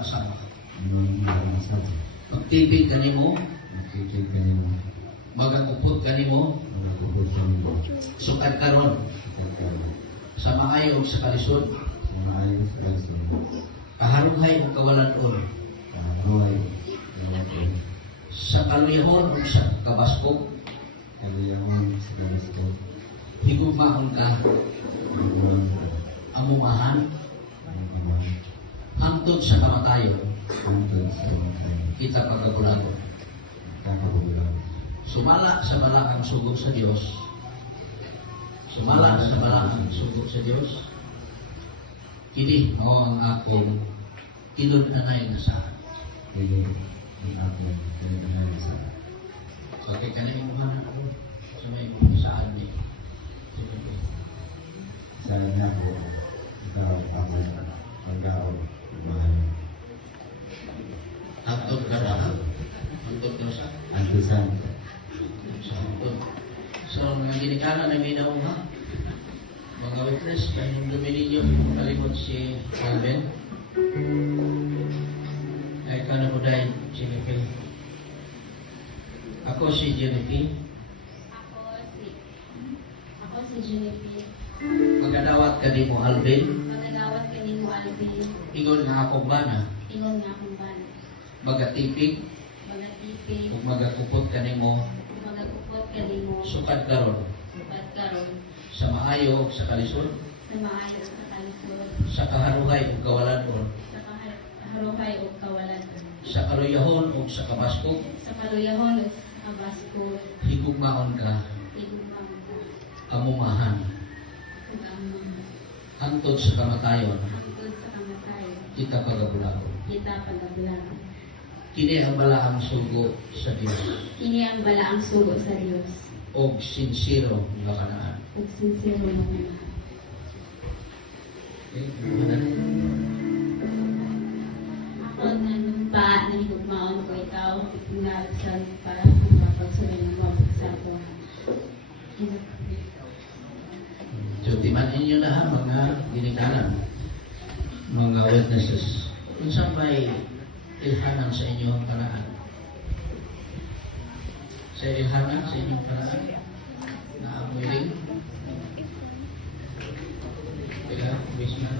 imong asawa. Masasabi. Magtipig ka nimo, Magkikig ka nimo. magakupot ka nimo, Magkukod ka nimo. sukad karon Magkakaroon. sa maayo ug sa kalisod, Maayos kaso. kaharughay ug kawalan-on, Kaharuay. Lawat. sa kaluyahon ug sa kabaskog, Kaliyaman sa Kalisto. higugmaon ka, Higuan ka. amumahan, Ang iwan. hangtod sa kamatayon, Antod sa mga kita pagkagulagon. kakahulang. Sumala sa balakang sugod sa Dios. Sumala sa balakang sugod sa Dios. Kini mao ang akong kinunanay na sa Hindi. Ang aking pinaganayan sa so kay kanay mo man ako sa may saan ni. sana niya ko. Ikaw ako pag-aon. Mahal. Hangtod ka sa hangtod ka sa Antusan. sa hangtod. So mga ginikanan na may ha. Mga witness, kayong Dominio, kalimot si Alvin. Ay ka na mo dahil, Jennifer. Ako si Jennifer. Ako si Jennifer. Magkadawat ka di mo, Alvin. Magagawat ka ni mo, Alvin. Ingon na akong bana. Ingon nga akong bana. Magatipig, Magatipid. ug magakupot ka ni mo, Magagupot ka ni mo. sukad karon Sukat karon. sa maayo ug sa kalisod, Sa maayo sa kalisod. sa kaharuhay ug kawalan-on, Sa kaharuhay o kawalan. sa kaluyahon ug sa kabaskog, Sa kaluyahon o sa kabasko. higugmaon ka, Igumang ka. amumahan, Ug ang hangtod sa kamatayon, hangtod sa kamatayon. kita pagabulagon. Kita pagabulakan. Kini ang balaang sugo sa Dios Kini ang balaang sugo sa Dios. og sinsiro nga kanaan. Ug sincere mo na. Ako na nung pa nahigugmaon ko ikaw, nagsan para sa mga pagsulay ng mabot sa ako. So, timanin nyo na ha, mga ginikanan, mga witnesses. Kung saan may ilhanan sa inyong kanaan? Sa ilhanan sa inyong kanaan? Na amoy ring? Kaya, wish na.